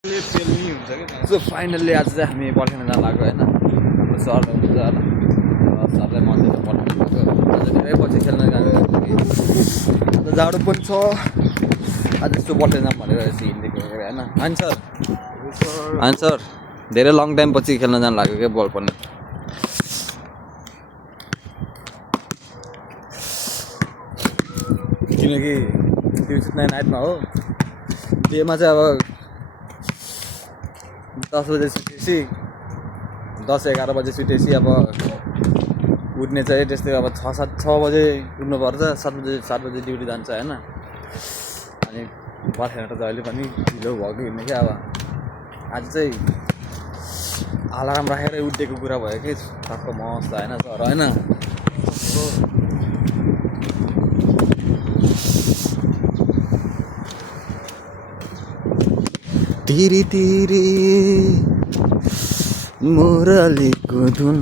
so finally आज चाहिँ हामी पठाउन जान लाग्यो होइन हाम्रो सर हुन्छ होइन सरलाई मन्दिर पठाउनु आज धेरै पछि खेल्न गएको आज जाडो पनि छ आज यस्तो पठाउन जाऊँ भनेर हिँडेको होइन आन्सर धेरै लङ टाइम पछि खेल्न जान लाग्यो क्या बल पनि किनकि ट्युसडे नाइटमा हो डेमा चाहिँ अब 10 बजे सुतेपछि 10-11 बजे सुतेपछि अब उठ्ने चाहिँ त्यस्तै अब 6 बजे उठ्नुपर्छ 7 बजे ड्युटी जान्छ होइन अनि पर्खेर त जहिले पनि ढिलो भएको हिँड्ने क्या अब आज चाहिँ अलार्म राखेर उठेको कुरा भयो कि टक्क मस्त होइन सर होइन तिरी तिरी मुरलीको धुन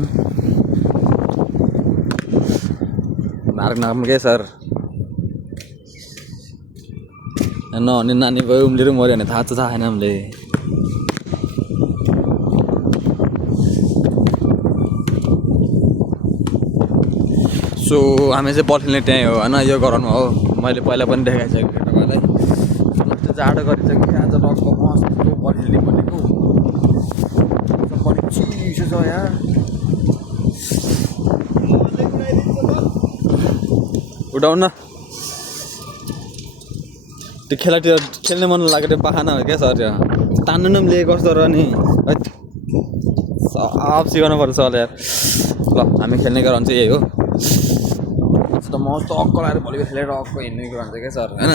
नाम के सर नहुने नानी भयो उम्लेर मऱ्यो भने थाहा छैन हामीले सो हामी चाहिँ बल खेल्ने त्यहीँ हो होइन यो गराउनु हो मैले पहिला पनि देखाइसकेको तपाईँलाई कस्तो जाडो गरिसक्यो आज रक्क मस्तो बल खेल्ने भनेको चिसो छ यहाँ उठाउन त्यो खेलातिर खेल्ने मन लाग्यो त्यो पाखाना हो क्या सर त्यो तान्नु पनि लिएको कस्तो र नि आप सिकाउनु पर्छ सर यार ल हामी खेल्ने गराउनु चाहिँ यही हो मस्त अक्क लगाएर भलिबल खेलेर अक्क हिँड्ने गराउँछ क्या सर होइन